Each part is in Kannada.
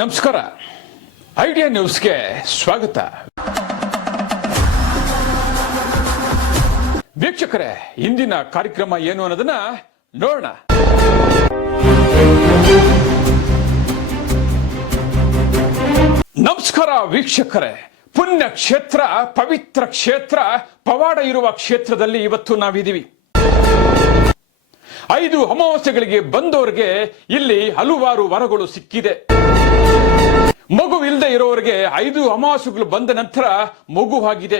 ನಮಸ್ಕಾರ. ಐಡಿಯಾ ನ್ಯೂಸ್ಗೆ ಸ್ವಾಗತ. ವೀಕ್ಷಕರೇ, ಇಂದಿನ ಕಾರ್ಯಕ್ರಮ ಏನು ಅನ್ನೋದನ್ನ ನೋಡೋಣ. ನಮಸ್ಕಾರ ವೀಕ್ಷಕರೇ. ಪುಣ್ಯ ಕ್ಷೇತ್ರ, ಪವಿತ್ರ ಕ್ಷೇತ್ರ, ಪವಾಡ ಇರುವ ಕ್ಷೇತ್ರದಲ್ಲಿ ಇವತ್ತು ನಾವಿದ್ದೀವಿ. 5 ಅಮಾವಾಸ್ಯೆಗಳಿಗೆ ಬಂದವರಿಗೆ ಇಲ್ಲಿ ಹಲವಾರು ವರಗಳು ಸಿಕ್ಕಿದೆ. ಮಗು ಇಲ್ಲದೆ ಇರೋರಿಗೆ 5 ಅಮಾವಾಸ್ಯೆಗಳು ಬಂದ ನಂತರ ಮಗುವಾಗಿದೆ.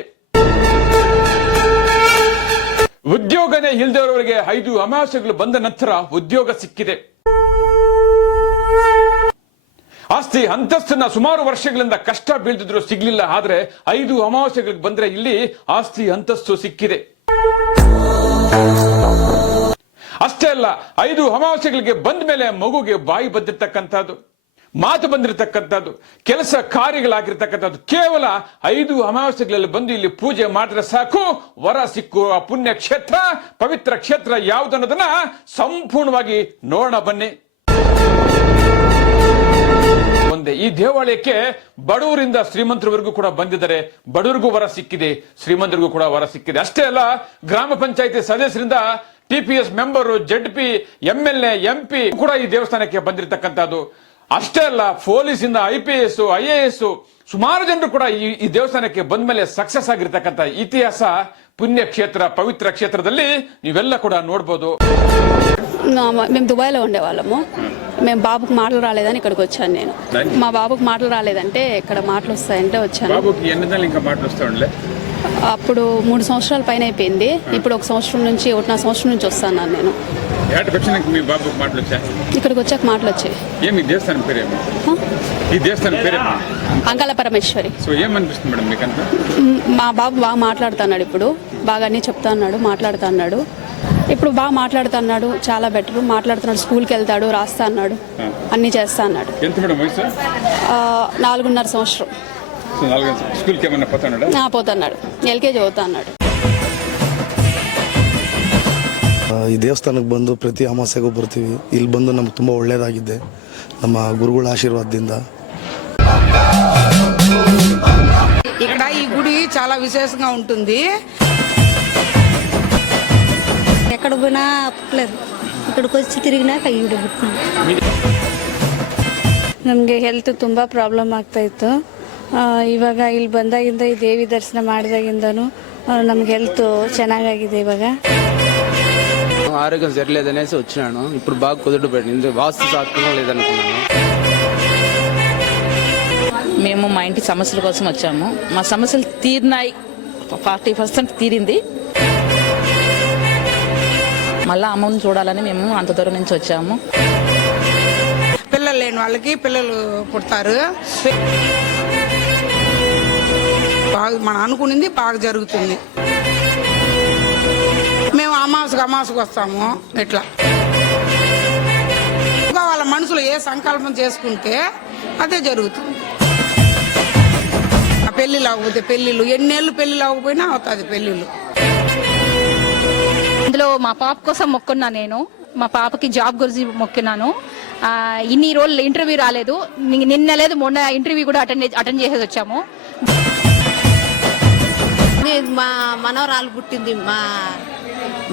ಉದ್ಯೋಗನೇ ಇಲ್ಲದೆ ಇರೋರಿಗೆ 5 ಅಮಾವಾಸ್ಯೆಗಳು ಬಂದ ನಂತರ ಉದ್ಯೋಗ ಸಿಕ್ಕಿದೆ. ಆಸ್ತಿ ಅಂತಸ್ತನ್ನ ಸುಮಾರು ವರ್ಷಗಳಿಂದ ಕಷ್ಟ ಬೀಳ್ತಿದ್ರು, ಸಿಗ್ಲಿಲ್ಲ. ಆದ್ರೆ 5 ಅಮಾವಾಸ್ಯೆಗಳಿಗೆ ಬಂದ್ರೆ ಇಲ್ಲಿ ಆಸ್ತಿ ಅಂತಸ್ತು ಸಿಕ್ಕಿದೆ. ಅಷ್ಟೇ ಅಲ್ಲ, 5 ಅಮಾವಾಸ್ಯೆಗಳಿಗೆ ಬಂದ ಮೇಲೆ ಮಗುಗೆ ಬಾಯಿ ಬಂದಿರ್ತಕ್ಕಂಥದ್ದು, ಮಾತು ಬಂದಿರತಕ್ಕಂಥದ್ದು, ಕೆಲಸ ಕಾರ್ಯಗಳಾಗಿರ್ತಕ್ಕಂಥದ್ದು ಕೇವಲ 5 ಅಮಾವಾಸ್ಯೆಗಳಲ್ಲಿ ಬಂದು ಇಲ್ಲಿ ಪೂಜೆ ಮಾಡಿದ್ರೆ ಸಾಕು, ವರ ಸಿಕ್ಕುವ ಪುಣ್ಯ ಕ್ಷೇತ್ರ, ಪವಿತ್ರ ಕ್ಷೇತ್ರ ಯಾವುದು ಅನ್ನೋದನ್ನ ಸಂಪೂರ್ಣವಾಗಿ ನೋಡೋಣ ಬನ್ನಿ. ಒಂದೇ ಈ ದೇವಾಲಯಕ್ಕೆ ಬಡವರಿಂದ ಶ್ರೀಮಂತರವರೆಗೂ ಕೂಡ ಬಂದಿದ್ದಾರೆ. ಬಡವರಿಗೂ ವರ ಸಿಕ್ಕಿದೆ, ಶ್ರೀಮಂತರಿಗೂ ಕೂಡ ವರ ಸಿಕ್ಕಿದೆ. ಅಷ್ಟೇ ಅಲ್ಲ, ಗ್ರಾಮ ಪಂಚಾಯತಿ ಸದಸ್ಯರಿಂದ TPS member, ZP, MLA, MP ಕೂಡ ಈ ದೇವಸ್ಥಾನಕ್ಕೆ ಬಂದಿರತಕ್ಕಂಥದ್ದು. ಅಷ್ಟೇ ಅಲ್ಲ, ಪೊಲೀಸ್ ಇಂದ IPS, IAS ಸುಮಾರು ಜನರು ಕೂಡ ಈ దేవస్థానಕ್ಕೆ ಬಂದ ಮೇಲೆ సక్సెస్ ಆಗಿರ್ತಕ್ಕಂಥ ఇతిహాಸ పుణ్య క్షేత్ర, పవిత్ర క్షేత్రದಲ್ಲಿ ನೀವೆಲ್ಲ ಕೂಡ ನೋಡಬಹುದು. మేము దుబాయ్లో ఉండేవాళ్ళము. మేము బాబుకి మాటలు రాలేదని ఇక్కడికి వచ్చాను. నేను మా బాబుకి మాటలు రాలేదంటే ఇక్కడ మాటలు వస్తాయంటే వచ్చాను. బాబుకి ఎన్ని నెలలు ఇంకా మాటలు వస్తాయండి? అప్పుడు 3 సంవత్సరాల పైన అయిపోయింది. ఇప్పుడు 1 సంవత్సరం నుంచి 1.5 సంవత్సరం నుంచి వస్తాను నేను. మీ బాబుకి మాటలు వచ్చాయి? ఇక్కడికి వచ్చాక మాటలు వచ్చాయి. ఏమి దేవస్థానం పేరేమో? ఈ దేవస్థానం పేరేమో? అంకాల పరమేశ్వరి. సో ఏమనిపిస్తుంది మేడం మీకంతా? మా బాబు బాగా మాట్లాడుతున్నాడు, ఇప్పుడు బాగా అన్నీ చెప్తా అన్నాడు, మాట్లాడుతున్నాడు. ఇప్పుడు బాగా మాట్లాడుతున్నాడు, చాలా బెటర్ మాట్లాడుతున్నాడు. స్కూల్కి వెళ్తాడు, రాస్తా అన్నాడు, అన్నీ చేస్తా అన్నాడు. ఎంత మేడం వయసు? 4.5 సంవత్సరం. స్కూల్కి ఏమన్నా పోతున్నాడా? పోతున్నాడు, LKG చదువుతా అన్నాడు. ಈ ದೇವಸ್ಥಾನಕ್ಕೆ ಬಂದು ಪ್ರತಿ ಅಮಾವಾಸ್ಯೆಗೂ ಬರ್ತೀವಿ. ಇಲ್ಲಿ ಬಂದು ನಮ್ಗೆ ತುಂಬ ಒಳ್ಳೆಯದಾಗಿದೆ ನಮ್ಮ ಗುರುಗಳ ಆಶೀರ್ವಾದದಿಂದ. ఇక్కడ ఈ గుడి చాలా విశేషంగా ఉంటుంది. ఎక్కడ పోయినా లేదు, ఇక్కడికి వచ్చి తిరిగినాక ಈ ಗುಡಿ ನಮಗೆ ಹೆಲ್ತ್ ತುಂಬ ಪ್ರಾಬ್ಲಮ್ ಆಗ್ತಾ ಇತ್ತು. ಇವಾಗ ಇಲ್ಲಿ ಬಂದಾಗಿಂದ ಈ ದೇವಿ ದರ್ಶನ ಮಾಡಿದಾಗಿಂದನೂ ನಮ್ಗೆ ಹೆಲ್ತ್ ಚೆನ್ನಾಗಾಗಿದೆ. ఇవాగ ఆరోగ్యం సరిలేదనేసి వచ్చినాను. ఇప్పుడు బాగా కుదుట పడింది. వాస్తు శాస్త్రం లేదనుకున్నాను. మేము మా ఇంటి సమస్యల కోసం వచ్చాము. మా సమస్యలు తీరినాయి, 40% తీరింది. మళ్ళా అమ్మని చూడాలని మేము అంత దూరం నుంచి వచ్చాము. పిల్లలు లేని వాళ్ళకి పిల్లలు పుడతారు. బాగా మనం అనుకునింది బాగా జరుగుతుంది. మేము అమావాస్యకు వస్తాము. ఇట్లా వాళ్ళ మనసులో ఏ సంకల్పం చేసుకుంటే అదే జరుగుతుంది. పెళ్లిళ్ళు అవ్వకపోతే పెళ్లిళ్ళు, ఎన్నేళ్ళు పెళ్లిళ్ళు అవ్వకపోయినా అవుతుంది పెళ్లిళ్ళు. ఇందులో మా పాప కోసం మొక్కున్నా. నేను మా పాపకి జాబ్ గురించి మొక్కున్నాను. ఇన్ని రోజులు ఇంటర్వ్యూ రాలేదు, నిన్న లేదు మొన్న ఇంటర్వ్యూ కూడా అటెండ్ చేసేది వచ్చాము. మా మనవరాలు పుట్టింది, మా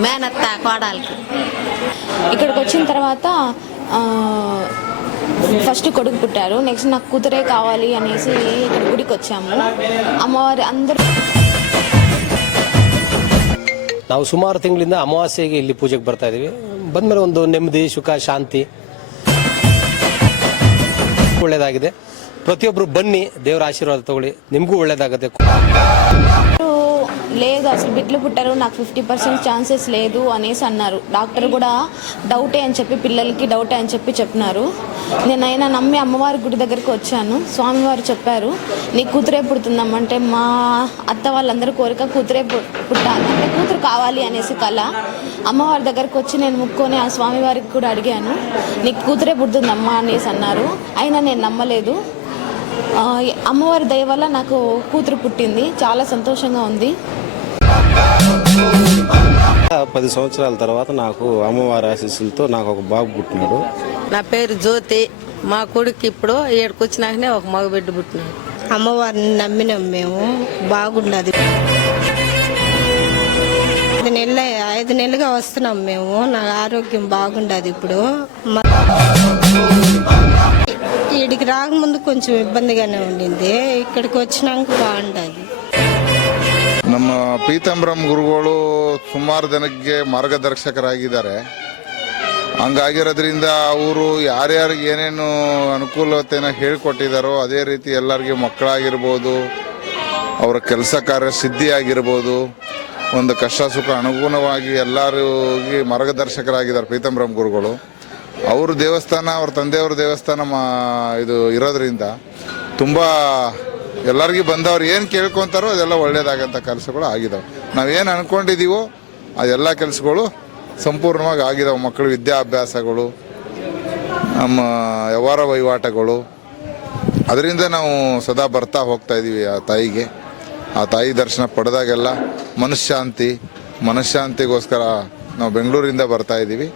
మేనత్త కోడలికి. ఇక్కడికి వచ్చిన తర్వాత ఫస్ట్ కొడుకు పుట్టారు. నెక్స్ట్ నాకు కూతురే కావాలి అనేసి ఇక్కడ గుడికి వచ్చాము. అమ్మవారి అందరూ ನಾವು ಸುಮಾರು ತಿಂಗಳಿಂದ ಅಮಾವಾಸ್ಯೆಗೆ ಇಲ್ಲಿ ಪೂಜೆಗೆ ಬರ್ತಾ ಇದೀವಿ. ಬಂದ್ಮೇಲೆ ಒಂದು ನೆಮ್ಮದಿ, ಸುಖ, ಶಾಂತಿ ಒಳ್ಳೇದಾಗಿದೆ. ಪ್ರತಿಯೊಬ್ಬರು ಬನ್ನಿ, ದೇವರ ಆಶೀರ್ವಾದ ತಗೊಳ್ಳಿ, ನಿಮಗೂ ಒಳ್ಳೇದಾಗುತ್ತೆ. లేదు, అసలు బిడ్డలు పుట్టారు, నాకు 50% ఛాన్సెస్ లేదు అనేసి అన్నారు. డాక్టర్ కూడా డౌటే అని చెప్పి, పిల్లలకి డౌటే అని చెప్పి చెప్పినారు. నేనైనా నమ్మి అమ్మవారి గుడి దగ్గరికి వచ్చాను. స్వామివారు చెప్పారు, నీ కూతురే పుడుతుందమ్మంటే మా అత్త వాళ్ళందరూ కోరిక కూతురే పుట్టాలి, అంటే కూతురు కావాలి అనేసి కళ. అమ్మవారి దగ్గరకు వచ్చి నేను ముక్కొని ఆ స్వామివారికి కూడా అడిగాను, నీకు కూతురే పుడుతుందమ్మా అనేసి అన్నారు. అయినా నేను నమ్మలేదు. అమ్మవారి దయ వల్ల నాకు కూతురు పుట్టింది. చాలా సంతోషంగా ఉంది. 10 సంవత్సరాల తర్వాత నాకు అమ్మవారి ఆశీస్సులతో నాకు ఒక బాబు పుట్టినాడు. నా పేరు జ్యోతి. మా కొడుకు ఇప్పుడు ఏడుకు వచ్చినాకనే ఒక మగ బిడ్డ పుట్టినాడు. అమ్మవారిని నమ్మినాం మేము, బాగుండదు. 5 నెలలుగా వస్తున్నాం మేము, నా ఆరోగ్యం బాగుండదు. ఇప్పుడు ఇక్కడికి రాకముందు కొంచెం ఇబ్బందిగానే ఉండింది, ఇక్కడికి వచ్చినాక ಬಾಂಡದು. ನಮ್ಮ ಪೀತಾಂಬರಂ ಗುರುಗಳು ಸುಮಾರು ಜನಕ್ಕೆ ಮಾರ್ಗದರ್ಶಕರಾಗಿದ್ದಾರೆ. ಹಂಗಾಗಿರೋದ್ರಿಂದ ಅವರು ಯಾರ್ಯಾರಿಗೆ ಏನೇನು ಅನುಕೂಲತೆಯನ್ನು ಹೇಳಿಕೊಟ್ಟಿದ್ದಾರೋ ಅದೇ ರೀತಿ ಎಲ್ಲರಿಗೆ ಮಕ್ಕಳಾಗಿರ್ಬೋದು, ಅವರ ಕೆಲಸ ಕಾರ್ಯ ಸಿದ್ಧಿಯಾಗಿರ್ಬೋದು, ಒಂದು ಕಷ್ಟ ಸುಖ ಅನುಗುಣವಾಗಿ ಎಲ್ಲರಿಗೆ ಮಾರ್ಗದರ್ಶಕರಾಗಿದ್ದಾರೆ ಪೀತಾಂಬರಂ ಗುರುಗಳು. ಅವ್ರ ದೇವಸ್ಥಾನ, ಅವ್ರ ತಂದೆಯವ್ರ ದೇವಸ್ಥಾನ ಇದು ಇರೋದ್ರಿಂದ ತುಂಬ ಎಲ್ಲರಿಗೂ ಬಂದವ್ರು ಏನು ಕೇಳ್ಕೊತಾರೋ ಅದೆಲ್ಲ ಒಳ್ಳೇದಾಗಂಥ ಕೆಲಸಗಳು ಆಗಿದಾವೆ. ನಾವೇನು ಅನ್ಕೊಂಡಿದ್ದೀವೋ ಅದೆಲ್ಲ ಕೆಲಸಗಳು ಸಂಪೂರ್ಣವಾಗಿ ಆಗಿದಾವೆ. ಮಕ್ಕಳ ವಿದ್ಯಾಭ್ಯಾಸಗಳು, ನಮ್ಮ ವ್ಯವಹಾರ ವಹಿವಾಟುಗಳು, ಅದರಿಂದ ನಾವು ಸದಾ ಬರ್ತಾ ಹೋಗ್ತಾ ಇದ್ದೀವಿ ಆ ತಾಯಿಗೆ. ಆ ತಾಯಿ ದರ್ಶನ ಪಡೆದಾಗೆಲ್ಲ ಮನಃಶಾಂತಿಗೋಸ್ಕರ ನಾವು ಬೆಂಗಳೂರಿಂದ ಬರ್ತಾ ಇದ್ದೀವಿ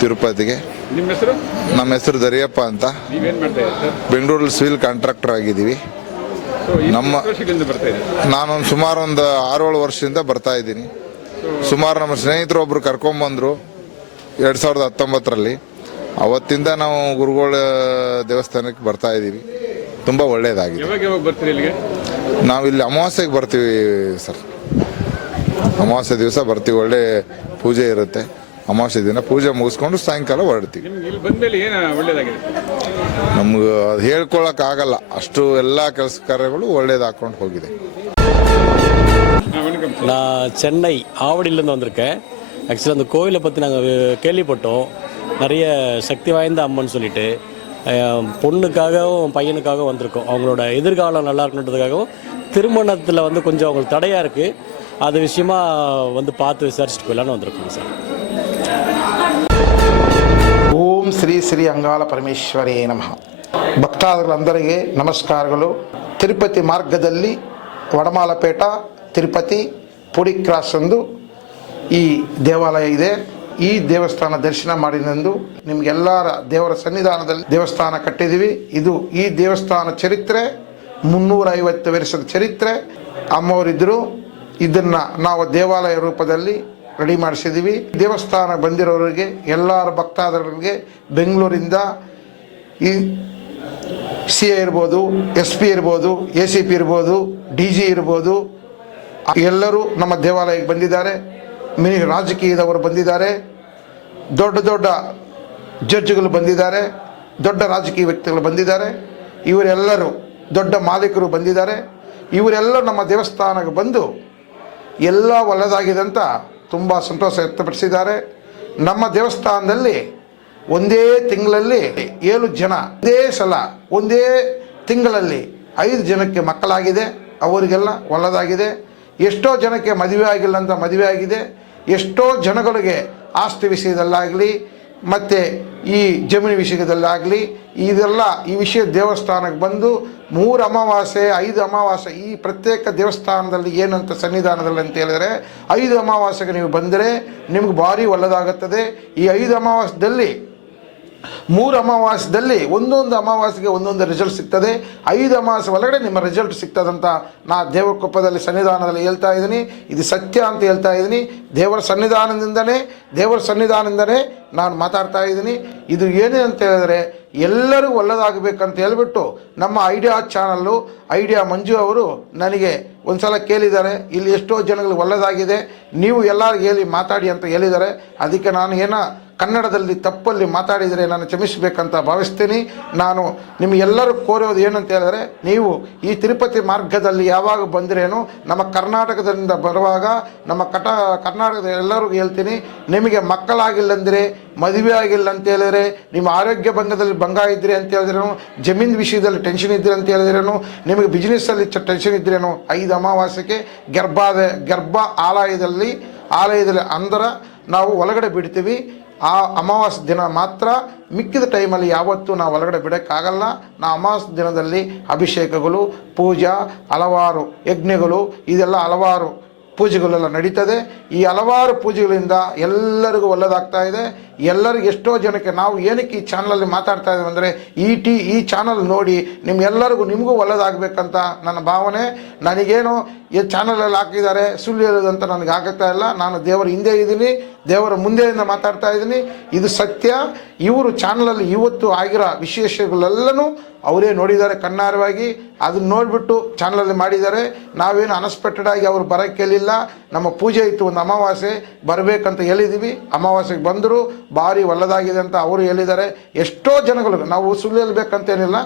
ತಿರುಪತಿಗೆ. ನಿಮ್ಮ ಹೆಸರು? ನಮ್ಮ ಹೆಸರು ದರಿಯಪ್ಪ ಅಂತ. ನೀವೇನ್ ಮಾಡ್ತಾ ಇದ್ದೀರಿ ಸರ್? ಬೆಂಗಳೂರಲ್ಲಿ ಸಿವಿಲ್ ಕಾಂಟ್ರಾಕ್ಟರ್ ಆಗಿದ್ದೀವಿ. ನಾನೊಂದು ಸುಮಾರು 6-7 ವರ್ಷದಿಂದ ಬರ್ತಾ ಇದ್ದೀನಿ. ಸುಮಾರು ನಮ್ಮ ಸ್ನೇಹಿತರು ಒಬ್ರು ಕರ್ಕೊಂಡ್ಬಂದ್ರು 2019ರಲ್ಲಿ. ಅವತ್ತಿಂದ ನಾವು ಗುರುಗಳ ದೇವಸ್ಥಾನಕ್ಕೆ ಬರ್ತಾ ಇದ್ದೀವಿ. ತುಂಬ ಒಳ್ಳೇದಾಗಿದೆ. ಯಾವಾಗ ಬರ್ತೀರಿ ಇಲ್ಲಿಗೆ? ನಾವಿಲ್ಲಿ ಅಮಾವಾಸ್ಯೆಗೆ ಬರ್ತೀವಿ ಸರ್. ಅಮಾವಾಸ್ಯೆ ದಿವಸ ಬರ್ತೀವಿ. ಒಳ್ಳೆ ಪೂಜೆ ಇರುತ್ತೆ. ಅಮಾವಾಸ್ಯೆ ದಿನ ಪೂಜೆ ಮುಗಿಸ್ಕೊಂಡು ಸಾಯಂಕಾಲ ಹೊರಡ್ತೀವಿ. ಇಲ್ಲಿ ಬಂದ್ಮೇಲೆ ಏನು ಒಳ್ಳೇದಾಗಿದೆ? ನಮ್ಗೆ ಅದು ಹೇಳ್ಕೊಳಕ್ ಆಗಲ್ಲ, ಅಷ್ಟು ಎಲ್ಲ ಕೆಲಸ ಕಾರ್ಯಗಳು ಒಳ್ಳೇದಾಕೊಂಡು ಹೋಗಿದೆ. நான் சென்னை ஆவடியிலேருந்து வந்திருக்கேன். ஆக்சுவலாக அந்த கோவிலை பற்றி நாங்கள் கேள்விப்பட்டோம். நிறைய சக்தி வாய்ந்த அம்மன் சொல்லிட்டு பொண்ணுக்காகவும் பையனுக்காகவும் வந்திருக்கோம். அவங்களோட எதிர்காலம் நல்லா இருக்கணுன்றதுக்காகவும் திருமணத்தில் வந்து கொஞ்சம் அவங்களுக்கு தடையாக இருக்குது. அது விஷயமா வந்து பார்த்து விசாரிச்சுட்டு போயிடலான்னு வந்திருக்கோங்க சார். ಓಂ ಶ್ರೀ ಶ್ರೀ ಅಂಗಾಲ ಪರಮೇಶ್ವರೇ ನಮಃ. ಭಕ್ತಾದಿಗಳಂದರಿಗೆ ನಮಸ್ಕಾರಗಳು. ತಿರುಪತಿ ಮಾರ್ಗದಲ್ಲಿ ವಡಮಾಲಪೇಟ ತಿರುಪತಿ ಪುಡಿ ಕ್ರಾಸ್ ಎಂದು ಈ ದೇವಾಲಯ ಇದೆ. ಈ ದೇವಸ್ಥಾನ ದರ್ಶನ ಮಾಡಿದಂದು ನಿಮಗೆಲ್ಲರ ದೇವರ ಸನ್ನಿಧಾನದಲ್ಲಿ ದೇವಸ್ಥಾನ ಕಟ್ಟಿದ್ದೀವಿ. ಇದು ಈ ದೇವಸ್ಥಾನ ಚರಿತ್ರೆ 350 ವರ್ಷದ ಚರಿತ್ರೆ. ಅಮ್ಮವರಿದ್ದರು. ಇದನ್ನು ನಾವು ದೇವಾಲಯ ರೂಪದಲ್ಲಿ ರೆಡಿ ಮಾಡಿಸಿದ್ದೀವಿ. ದೇವಸ್ಥಾನ ಬಂದಿರೋರಿಗೆ, ಎಲ್ಲರ ಭಕ್ತಾದರಿಗೆ ಬೆಂಗಳೂರಿಂದ ಈ ಸಿ ಎ ಇರ್ಬೋದು, SP ಇರ್ಬೋದು, ACP ಇರ್ಬೋದು, DG ಇರ್ಬೋದು, ಎಲ್ಲರೂ ನಮ್ಮ ದೇವಾಲಯಕ್ಕೆ ಬಂದಿದ್ದಾರೆ. ರಾಜಕೀಯದವರು ಬಂದಿದ್ದಾರೆ, ದೊಡ್ಡ ದೊಡ್ಡ ಜಡ್ಜ್ಗಳು ಬಂದಿದ್ದಾರೆ, ದೊಡ್ಡ ರಾಜಕೀಯ ವ್ಯಕ್ತಿಗಳು ಬಂದಿದ್ದಾರೆ, ಇವರೆಲ್ಲರೂ ದೊಡ್ಡ ಮಾಲೀಕರು ಬಂದಿದ್ದಾರೆ. ಇವರೆಲ್ಲರೂ ನಮ್ಮ ದೇವಸ್ಥಾನಕ್ಕೆ ಬಂದು ಎಲ್ಲ ಒಳ್ಳೆದಾಗಿದೆ ಅಂತ ತುಂಬ ಸಂತೋಷ ವ್ಯಕ್ತಪಡಿಸಿದ್ದಾರೆ. ನಮ್ಮ ದೇವಸ್ಥಾನದಲ್ಲಿ ಒಂದೇ ತಿಂಗಳಲ್ಲಿ 7 ಜನ, ಒಂದೇ ತಿಂಗಳಲ್ಲಿ 5 ಜನಕ್ಕೆ ಮಕ್ಕಳಾಗಿದೆ. ಅವರಿಗೆಲ್ಲ ಒಳ್ಳೆದಾಗಿದೆ. ಎಷ್ಟೋ ಜನಕ್ಕೆ ಮದುವೆ ಆಗಿಲ್ಲ ಅಂತ ಮದುವೆ ಆಗಿದೆ. ಎಷ್ಟೋ ಜನಗಳಿಗೆ ಆಸ್ತಿ ವಿಷಯದಲ್ಲಾಗಲಿ ಮತ್ತು ಈ ಜಮೀನು ವಿಷಯದಲ್ಲಾಗಲಿ ಇದೆಲ್ಲ ಈ ವಿಷಯ ದೇವಸ್ಥಾನಕ್ಕೆ ಬಂದು 3 ಅಮಾವಾಸ್ಯೆ 5 ಅಮಾವಾಸ್ಯೆ ಈ ಪ್ರತ್ಯೇಕ ದೇವಸ್ಥಾನದಲ್ಲಿ ಏನಂತ ಸನ್ನಿಧಾನದಲ್ಲಿ ಅಂತ ಹೇಳಿದರೆ 5 ಅಮಾವಾಸ್ಯೆಗೆ ನೀವು ಬಂದರೆ ನಿಮ್ಗೆ ಭಾರಿ ಒಳ್ಳೆದಾಗುತ್ತದೆ. ಈ 5 ಅಮಾವಾಸ್ಯದಲ್ಲಿ 3 ಅಮಾವಾಸ್ಯದಲ್ಲಿ ಒಂದೊಂದು ಅಮಾವಾಸ್ಯೆಗೆ ಒಂದೊಂದು ರಿಸಲ್ಟ್ ಸಿಗ್ತದೆ. 5 ಅಮಾವಾಸ್ಯೆ ಒಳಗಡೆ ನಿಮ್ಮ ರಿಸಲ್ಟ್ ಸಿಗ್ತದಂತ ನಾ ದೇವಕೊಪ್ಪದಲ್ಲಿ ಸನ್ನಿಧಾನದಲ್ಲಿ ಹೇಳ್ತಾ ಇದ್ದೀನಿ. ಇದು ಸತ್ಯ ಅಂತ ಹೇಳ್ತಾ ಇದ್ದೀನಿ. ದೇವರ ಸನ್ನಿಧಾನದಿಂದನೇ ನಾನು ಮಾತಾಡ್ತಾ ಇದ್ದೀನಿ. ಇದು ಏನೇ ಅಂತ ಹೇಳಿದ್ರೆ ಎಲ್ಲರೂ ಒಳ್ಳೆದಾಗಬೇಕಂತ ಹೇಳ್ಬಿಟ್ಟು ನಮ್ಮ ಐಡಿಯಾ ಚಾನಲ್ಲು ಐಡಿಯಾ ಮಂಜು ಅವರು ನನಗೆ ಒಂದು ಸಲ ಕೇಳಿದ್ದಾರೆ, ಇಲ್ಲಿ ಎಷ್ಟೋ ಜನಗಳಿಗೆ ಒಳ್ಳೆದಾಗಿದೆ, ನೀವು ಎಲ್ಲರಿಗೂ ಹೇಳಿ ಮಾತಾಡಿ ಅಂತ ಹೇಳಿದ್ದಾರೆ. ಅದಕ್ಕೆ ನಾನು ಏನೋ ಕನ್ನಡದಲ್ಲಿ ತಪ್ಪಲ್ಲಿ ಮಾತಾಡಿದರೆ ನಾನು ಕ್ಷಮಿಸಬೇಕಂತ ಭಾವಿಸ್ತೀನಿ. ನಾನು ನಿಮಗೆಲ್ಲರೂ ಕೋರೋದು ಏನಂತ ಹೇಳಿದ್ರೆ, ನೀವು ಈ ತಿರುಪತಿ ಮಾರ್ಗದಲ್ಲಿ ಯಾವಾಗ ಬಂದ್ರೇನು ನಮ್ಮ ಕರ್ನಾಟಕದಿಂದ ಬರುವಾಗ ನಮ್ಮ ಕರ್ನಾಟಕದ ಎಲ್ಲರಿಗೂ ಹೇಳ್ತೀನಿ, ನಿಮಗೆ ಮಕ್ಕಳಾಗಿಲ್ಲಂದರೆ, ಮದುವೆ ಆಗಿಲ್ಲ ಅಂತ ಹೇಳಿದ್ರೆ, ನಿಮ್ಮ ಆರೋಗ್ಯ ಭಂಗ ಇದ್ದರೆ ಅಂತ ಹೇಳಿದ್ರೇನು, ಜಮೀನು ವಿಷಯದಲ್ಲಿ ಟೆನ್ಷನ್ ಇದ್ದರೆ ಅಂತ ಹೇಳಿದ್ರೇನು, ನಿಮಗೆ ಬಿಸ್ನೆಸ್ಸಲ್ಲಿ ಟೆನ್ಷನ್ ಇದ್ರೇನು, 5 ಅಮಾವಾಸ್ಯೆಗೆ ಗರ್ಭ ಆಲಯದಲ್ಲಿ ಅಂದ್ರೆ ನಾವು ಒಳಗಡೆ ಬಿಡ್ತೀವಿ. ಆ ಅಮಾವಾಸ್ಯೆ ದಿನ ಮಾತ್ರ, ಮಿಕ್ಕಿದ ಟೈಮಲ್ಲಿ ಯಾವತ್ತೂ ನಾವು ಒಳಗಡೆ ಬಿಡೋಕ್ಕಾಗಲ್ಲ. ನಾ ಅಮಾವಾಸ್ಯೆ ದಿನದಲ್ಲಿ ಅಭಿಷೇಕಗಳು, ಪೂಜಾ, ಹಲವಾರು ಯಜ್ಞಗಳು, ಇದೆಲ್ಲ ಹಲವಾರು ಪೂಜೆಗಳೆಲ್ಲ ನಡೀತದೆ. ಈ ಹಲವಾರು ಪೂಜೆಗಳಿಂದ ಎಲ್ಲರಿಗೂ ಒಳ್ಳೆಯದಾಗ್ತಾ ಇದೆ. ಎಲ್ಲರಿಗೂ ಎಷ್ಟೋ ಜನಕ್ಕೆ ನಾವು ಏನಕ್ಕೆ ಈ ಚಾನಲಲ್ಲಿ ಮಾತಾಡ್ತಾ ಇದ್ದೀವಿ ಅಂದರೆ ಈ ಚಾನಲ್ ನೋಡಿ ನಿಮಗೂ ಒಳ್ಳೆಯದಾಗಬೇಕಂತ ನನ್ನ ಭಾವನೆ. ನನಗೇನು ಈ ಚಾನಲಲ್ಲಿ ಹಾಕಿದ್ದಾರೆ ಸುಳ್ಳು ಹೇಳೋದಂತ ನನಗೆ ಆಗುತ್ತಾ ಇಲ್ಲ. ನಾನು ದೇವರ ಹಿಂದೆ ಇದ್ದೀನಿ, ದೇವರ ಮುಂದೆಯಿಂದ ಮಾತಾಡ್ತಾ ಇದ್ದೀನಿ. ಇದು ಸತ್ಯ. ಇವರು ಚಾನಲಲ್ಲಿ ಇವತ್ತು ಆಗಿರೋ ವಿಶೇಷಗಳೆಲ್ಲನೂ ಅವರೇ ನೋಡಿದ್ದಾರೆ ಕಣ್ಣಾರವಾಗಿ. ಅದನ್ನ ನೋಡಿಬಿಟ್ಟು ಚಾನಲಲ್ಲಿ ಮಾಡಿದ್ದಾರೆ. ನಾವೇನು ಅನ್ಎಕ್ಸ್ಪೆಕ್ಟೆಡ್ ಆಗಿ ಅವರು ಬರೋಕ್ಕೆ ಹೇಳಿಲ್ಲ. ನಮ್ಮ ಪೂಜೆ ಇತ್ತು, ಒಂದು ಅಮಾವಾಸ್ಯೆ ಬರಬೇಕಂತ ಹೇಳಿದ್ದೀವಿ. ಅಮಾವಾಸ್ಯೆಗೆ ಬಂದರು, ಭಾರಿ ಒಳ್ಳೆದಾಗಿದೆ ಅಂತ ಅವರು ಹೇಳಿದ್ದಾರೆ. ಎಷ್ಟೋ ಜನಗಳು, ನಾವು ಸುಳ್ಳು ಹೇಳಬೇಕಂತೇನಿಲ್ಲ,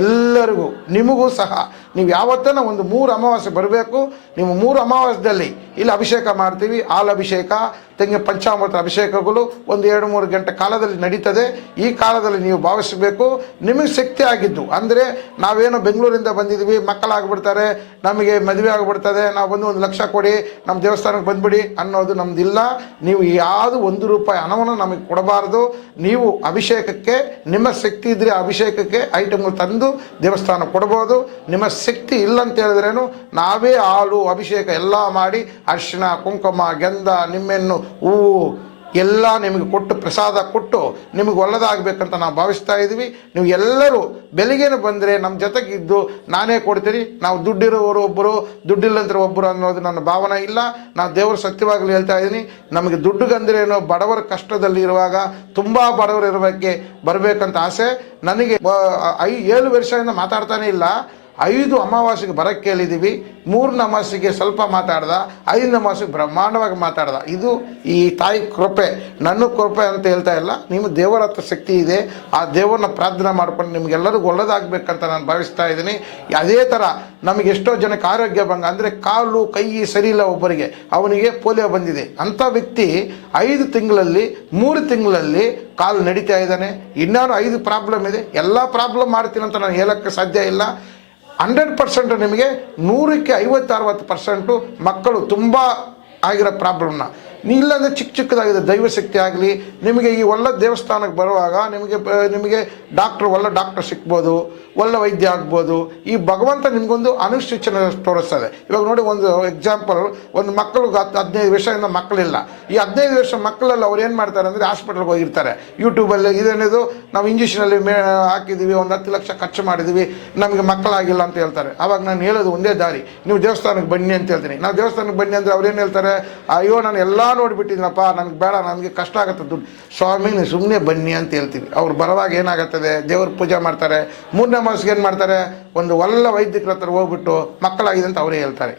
ಎಲ್ಲರಿಗೂ ನಿಮಗೂ ಸಹ ನೀವು ಯಾವತ್ತನ ಒಂದು 3 ಅಮಾವಾಸ್ಯೆ ಬರಬೇಕು. ನೀವು 3 ಅಮಾವಾಸ್ಯದಲ್ಲಿ ಇಲ್ಲಿ ಅಭಿಷೇಕ ಮಾಡ್ತೀವಿ. ಹಾಲು ಅಭಿಷೇಕ, ತೆಂಗಿನ ಪಂಚಾಮೃತ ಅಭಿಷೇಕಗಳು ಒಂದು 2-3 ಗಂಟೆ ಕಾಲದಲ್ಲಿ ನಡೀತದೆ. ಈ ಕಾಲದಲ್ಲಿ ನೀವು ಭಾವಿಸಬೇಕು. ನಿಮಗೆ ಶಕ್ತಿ ಆಗಿದ್ದು ಅಂದರೆ ನಾವೇನೋ ಬೆಂಗಳೂರಿಂದ ಬಂದಿದ್ದೀವಿ, ಮಕ್ಕಳಾಗ್ಬಿಡ್ತಾರೆ, ನಮಗೆ ಮದುವೆ ಆಗಿಬಿಡ್ತದೆ, ನಾವು ಬಂದು 1 ಲಕ್ಷ ಕೊಡಿ ನಮ್ಮ ದೇವಸ್ಥಾನಕ್ಕೆ ಬಂದ್ಬಿಡಿ ಅನ್ನೋದು ನಮ್ದಿಲ್ಲ. ನೀವು ಯಾವುದು 1 ರೂಪಾಯಿ ಹಣವನ್ನು ನಮಗೆ ಕೊಡಬಾರ್ದು. ನೀವು ಅಭಿಷೇಕಕ್ಕೆ ನಿಮ್ಮ ಶಕ್ತಿ ಇದ್ದರೆ ಅಭಿಷೇಕಕ್ಕೆ ಐಟಮ್ಗಳು ತಂದು ದೇವಸ್ಥಾನ ಕೊಡ್ಬೋದು. ನಿಮ್ಮ ಶಕ್ತಿ ಇಲ್ಲ ಅಂತ ಹೇಳಿದ್ರೇನು ನಾವೇ ಹಾಲು ಅಭಿಷೇಕ ಎಲ್ಲ ಮಾಡಿ ಅರಿಶಿಣ, ಕುಂಕುಮ, ಗಂಧ, ನಿಮ್ಮೆಣ್ಣು, ಹೂವು ಎಲ್ಲ ನಿಮಗೆ ಕೊಟ್ಟು ಪ್ರಸಾದ ಕೊಟ್ಟು ನಿಮಗೆ ಒಳ್ಳೆದಾಗಬೇಕಂತ ನಾವು ಭಾವಿಸ್ತಾ ಇದ್ದೀವಿ. ನೀವು ಎಲ್ಲರೂ ಬೆಳಿಗ್ಗೆನೇ ಬಂದರೆ ನಮ್ಮ ಜೊತೆಗಿದ್ದು ನಾನೇ ಕೊಡ್ತೀನಿ. ನಾವು ದುಡ್ಡಿರೋರು ಒಬ್ಬರು, ದುಡ್ಡಿಲ್ಲಂದ್ರೆ ಒಬ್ಬರು ಅನ್ನೋದು ನನ್ನ ಭಾವನೆ ಇಲ್ಲ. ನಾನು ದೇವರು ಸತ್ಯವಾಗಲಿ ಹೇಳ್ತಾ ಇದ್ದೀನಿ. ನಮಗೆ ದುಡ್ಡುಗಂದ್ರೇನು ಬಡವರ ಕಷ್ಟದಲ್ಲಿ ಇರುವಾಗ ತುಂಬ ಬಡವರು ಇರೋಕ್ಕೆ ಬರಬೇಕಂತ ಆಸೆ ನನಗೆ. 7 ವರ್ಷದಿಂದ ಮಾತಾಡ್ತಾನೆ ಇಲ್ಲ. 5 ಅಮಾವಾಸ್ಯೆಗೆ ಬರೋಕ್ಕೆ ಹೇಳಿದ್ದೀವಿ. 3ನೇ ಅಮಾವಾಸ್ಯೆಗೆ ಸ್ವಲ್ಪ ಮಾತಾಡ್ದ, 5ನೇ ಅಮಾವಾಸ್ಯೆಗೆ ಬ್ರಹ್ಮಾಂಡವಾಗಿ ಮಾತಾಡ್ದ. ಇದು ಈ ತಾಯಿ ಕೃಪೆ, ನನ್ನ ಕೃಪೆ ಅಂತ ಹೇಳ್ತಾ ಇಲ್ಲ. ನಿಮ್ಮ ದೇವರ ಹತ್ರ ಶಕ್ತಿ ಇದೆ. ಆ ದೇವರನ್ನ ಪ್ರಾರ್ಥನೆ ಮಾಡ್ಕೊಂಡು ನಿಮಗೆಲ್ಲರಿಗೂ ಒಳ್ಳೆದಾಗಬೇಕಂತ ನಾನು ಭಾವಿಸ್ತಾ ಇದ್ದೀನಿ. ಅದೇ ಥರ ನಮಗೆ ಎಷ್ಟೋ ಜನಕ್ಕೆ ಆರೋಗ್ಯ ಭಂಗ ಅಂದರೆ ಕಾಲು ಕೈ ಸರಿ ಇಲ್ಲ, ಒಬ್ಬರಿಗೆ ಅವನಿಗೆ ಪೋಲಿಯೋ ಬಂದಿದೆ. ಅಂಥ ವ್ಯಕ್ತಿ 5 ತಿಂಗಳಲ್ಲಿ 3 ತಿಂಗಳಲ್ಲಿ ಕಾಲು ನಡೀತಾ ಇದ್ದಾನೆ. ಇನ್ನೂ 5 ಪ್ರಾಬ್ಲಮ್ ಇದೆ. ಎಲ್ಲ ಪ್ರಾಬ್ಲಮ್ ಮಾಡ್ತೀನಿ ಅಂತ ನಾನು ಹೇಳೋಕ್ಕೆ ಸಾಧ್ಯ ಇಲ್ಲ. 100% ನಿಮಗೆ 100ಕ್ಕೆ 50-60% ಮಕ್ಕಳು ತುಂಬ ಆಗಿರೋ ಪ್ರಾಬ್ಲಮ್ನ ಇಲ್ಲಾಂದರೆ ಚಿಕ್ಕದಾಗಿದೆ. ದೈವಶಕ್ತಿ ಆಗಲಿ ನಿಮಗೆ ಈ ಒಳ್ಳೆ ದೇವಸ್ಥಾನಕ್ಕೆ ಬರುವಾಗ ನಿಮಗೆ ಒಳ್ಳೆ ಡಾಕ್ಟರ್ ಸಿಗ್ಬೋದು, ಒಳ್ಳೆ ವೈದ್ಯ ಆಗ್ಬೋದು. ಈ ಭಗವಂತ ನಿಮಗೊಂದು ಅನುಸೂಚನೆ ತೋರಿಸ್ತದೆ. ಇವಾಗ ನೋಡಿ, ಒಂದು ಎಕ್ಸಾಂಪಲ್, ಒಂದು ಮಕ್ಕಳಿಗೆ 15 ವರ್ಷದಿಂದ ಮಕ್ಕಳಿಲ್ಲ. ಈ 15 ವರ್ಷ ಮಕ್ಕಳೆಲ್ಲ ಅವ್ರು ಏನು ಮಾಡ್ತಾರೆ ಅಂದರೆ ಹಾಸ್ಪಿಟಲ್ಗೆ ಹೋಗಿರ್ತಾರೆ. ಯೂಟ್ಯೂಬಲ್ಲಿ ಇದೇನಿದು ನಾವು ಇಂಜೆಕ್ಷನಲ್ಲಿ ಹಾಕಿದ್ದೀವಿ, ಒಂದು 10 ಲಕ್ಷ ಖರ್ಚು ಮಾಡಿದ್ದೀವಿ, ನಮಗೆ ಮಕ್ಕಳಾಗಿಲ್ಲ ಅಂತ ಹೇಳ್ತಾರೆ. ಆವಾಗ ನಾನು ಹೇಳೋದು ಒಂದೇ ದಾರಿ, ನೀವು ದೇವಸ್ಥಾನಕ್ಕೆ ಬನ್ನಿ ಅಂತ ಹೇಳ್ತೀನಿ. ನಾವು ದೇವಸ್ಥಾನಕ್ಕೆ ಬನ್ನಿ ಅಂದರೆ ಅವ್ರೇನು ಹೇಳ್ತಾರೆ, ಅಯ್ಯೋ ನಾನು ಎಲ್ಲ ನೋಡಿಬಿಟ್ಟಿದ್ದೀನಪ್ಪ, ನನಗೆ ಬೇಡ, ನನಗೆ ಕಷ್ಟ ಆಗುತ್ತೆ ದುಡ್ಡು. ಸ್ವಾಮಿ ನೀವು ಸುಮ್ಮನೆ ಬನ್ನಿ ಅಂತ ಹೇಳ್ತೀವಿ. ಅವ್ರು ಬರುವಾಗ ಏನಾಗುತ್ತದೆ, ದೇವ್ರ ಪೂಜೆ ಮಾಡ್ತಾರೆ. 3ನೇ ಅಮಾವಾಸ್ಯೆಗೆ ಏನು ಮಾಡ್ತಾರೆ, ಒಂದು ಒಳ್ಳೆ ವೈದ್ಯರ ಹತ್ರ ಹೋಗ್ಬಿಟ್ಟು ಮಕ್ಕಳಾಗಿದೆ ಅಂತ ಅವರೇ ಹೇಳ್ತಾರೆ.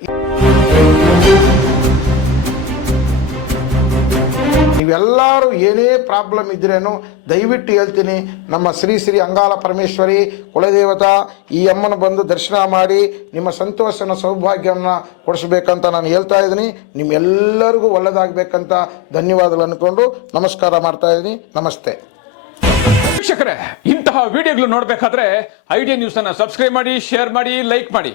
ನೀವೆಲ್ಲರೂ ಏನೇ ಪ್ರಾಬ್ಲಮ್ ಇದ್ರೇನು ದಯವಿಟ್ಟು ಹೇಳ್ತೀನಿ, ನಮ್ಮ ಶ್ರೀ ಅಂಗಾಲ ಪರಮೇಶ್ವರಿ ಕುಲದೇವತಾ ಈ ಅಮ್ಮನ ಬಂದು ದರ್ಶನ ಮಾಡಿ ನಿಮ್ಮ ಸಂತೋಷನ ಸೌಭಾಗ್ಯವನ್ನು ಕೊಡಿಸ್ಬೇಕಂತ ನಾನು ಹೇಳ್ತಾ ಇದ್ದೀನಿ. ನಿಮ್ಮೆಲ್ಲರಿಗೂ ಒಳ್ಳೆಯದಾಗಬೇಕಂತ ಧನ್ಯವಾದಗಳು ಅಂದ್ಕೊಂಡು ನಮಸ್ಕಾರ ಮಾಡ್ತಾ ಇದ್ದೀನಿ. ನಮಸ್ತೆ ವೀಕ್ಷಕರೇ, ಇಂತಹ ವಿಡಿಯೋಗಳು ನೋಡಬೇಕಾದ್ರೆ ಐಡಿಯಾ ನ್ಯೂಸ್ ಅನ್ನು ಸಬ್ಸ್ಕ್ರೈಬ್ ಮಾಡಿ, ಶೇರ್ ಮಾಡಿ, ಲೈಕ್ ಮಾಡಿ.